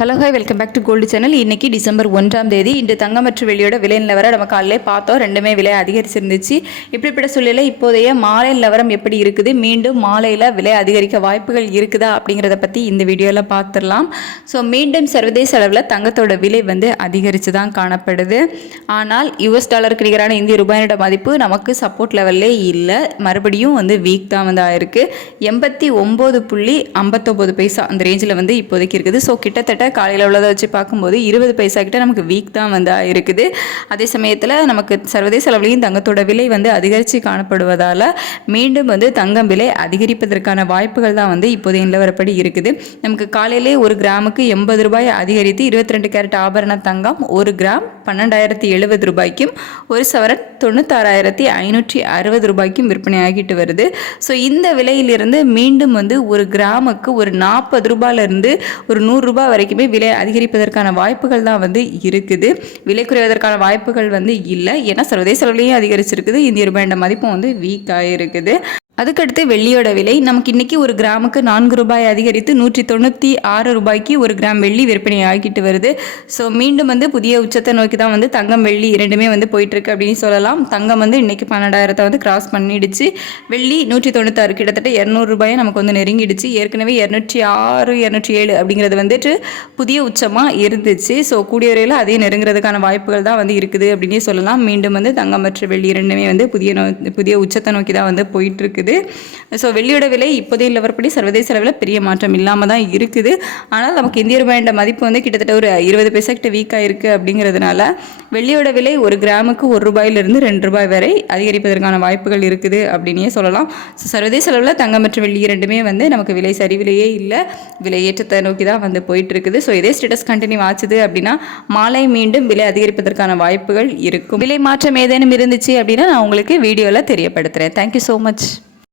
Hello hi welcome back to gold channel. இன்றைக்கி டிசம்பர் 1ஆம் தேதி. இன்று தங்கம் மற்றும் வெள்ளியோட விலை நிலவரம் நம்ம காலையிலே பார்த்தோம். ரெண்டுமே விலை அதிகரிச்சிருந்துச்சு. இப்படிப்பட்ட சூழ்நிலை இப்போதைய மாலை நிலவரம் எப்படி இருக்குது, மீண்டும் மாலையில் விலை அதிகரிக்க வாய்ப்புகள் இருக்குதா அப்படிங்கிறத பற்றி இந்த வீடியோவில் பார்த்துடலாம். மீண்டும் சர்வதேச அளவில் தங்கத்தோட விலை அதிகரித்து தான் காணப்படுது. ஆனால் யூஎஸ் டாலருக்கு நிகரான இந்திய ரூபாயோட மதிப்பு நமக்கு சப்போர்ட் லெவல்லே இல்லை, மறுபடியும் வீக் தான் ஆயிருக்கு. 89.59 அந்த ரேஞ்சில் இப்போதைக்கு இருக்குது. கிட்டத்தட்ட காலையில் உள்ளதை வச்சு பார்க்கும்போது 20 பைசா கிட்ட நமக்கு வீக் தான் இருக்குது. அதே சமயத்தில் நமக்கு சர்வதேச அளவிலையும் தங்கத்தோட விலை அதிகரித்து காணப்படுவதால் மீண்டும் தங்கம் விலை அதிகரிப்பதற்கான வாய்ப்புகள் தான் இப்போதைய நிலவரப்படி இருக்குது. நமக்கு காலையிலே ஒரு கிராமுக்கு 80 ரூபாய் அதிகரித்து 22 கேரட் ஆபரண தங்கம் ஒரு கிராம் 12,070 ரூபாய்க்கும், ஒரு சவரன் 96,560 ரூபாய்க்கும் விற்பனை ஆகிட்டு வருது. இந்த விலையிலிருந்து மீண்டும் ஒரு கிராமுக்கு ஒரு 40 ரூபாயிலிருந்து ஒரு 100 ரூபாய் வரைக்குமே விலை அதிகரிப்பதற்கான வாய்ப்புகள் தான் இருக்குது. விலை குறைவதற்கான வாய்ப்புகள் இல்லை. ஏன்னா சர்வதேச அளவிலேயே அதிகரிச்சிருக்குது. இந்திய ரூபாயோட மதிப்பும் வீக் ஆகிருக்குது. அதுக்கடுத்து வெள்ளியோட விலை நமக்கு இன்றைக்கி ஒரு கிராமுக்கு 4 ரூபாய் அதிகரித்து 196 ரூபாய்க்கு ஒரு கிராம் வெள்ளி விற்பனை ஆகிட்டு வருது. மீண்டும் புதிய உச்சத்தை நோக்கி தான் தங்கம் வெள்ளி இரண்டுமே போயிட்டுருக்கு அப்படின்னு சொல்லலாம். தங்கம் இன்றைக்கி 12,000 கிராஸ் பண்ணிடுச்சு. வெள்ளி 196 கிட்டத்தட்ட 200 ரூபாயை நமக்கு நெருங்கிடுச்சு. ஏற்கனவே 206 207 அப்படிங்கிறது புதிய உச்சமாக இருந்துச்சு. கூடிய வரையில் அதையும் நெருங்குறதுக்கான வாய்ப்புகள் தான் இருக்குது அப்படின்னே சொல்லலாம். மீண்டும் தங்கம் மற்றும் வெள்ளி இரண்டுமே புதிய உச்சத்தை நோக்கி தான் போயிட்டுருக்குது. வெள்ளியோட விலை இப்போதைய நிலவரப்படி சர்வதேச அளவில் பெரிய மாற்றம் இல்லாமல் தான் இருக்குது. ஆனால் நமக்கு இந்திய ரூபாயோட மதிப்பு கிட்டத்தட்ட ஒரு 20 பைசா கிட்ட வீக்காக இருக்குது. அப்படிங்கிறதுனால வெள்ளியோட விலை ஒரு கிராமுக்கு 1 ரூபாயிலிருந்து 2 ரூபாய் வரை அதிகரிப்பதற்கான வாய்ப்புகள் இருக்குது அப்படின்னே சொல்லலாம். சர்வதேச அளவில் தங்கம் மற்றும் வெள்ளி இரண்டுமே நமக்கு விலை சரிவிலையே இல்லை, விலை ஏற்றத்தை நோக்கி தான் போயிட்டு இருக்குது. இதே ஸ்டேட்டஸ் கண்டினியூ ஆச்சுது அப்படின்னா மாலை மீண்டும் விலை அதிகரிப்பதற்கான வாய்ப்புகள் இருக்கும். விலை மாற்றம் ஏதேனும் இருந்துச்சு அப்படின்னா நான் உங்களுக்கு வீடியோவில் தெரியப்படுத்துகிறேன். Thank you so much.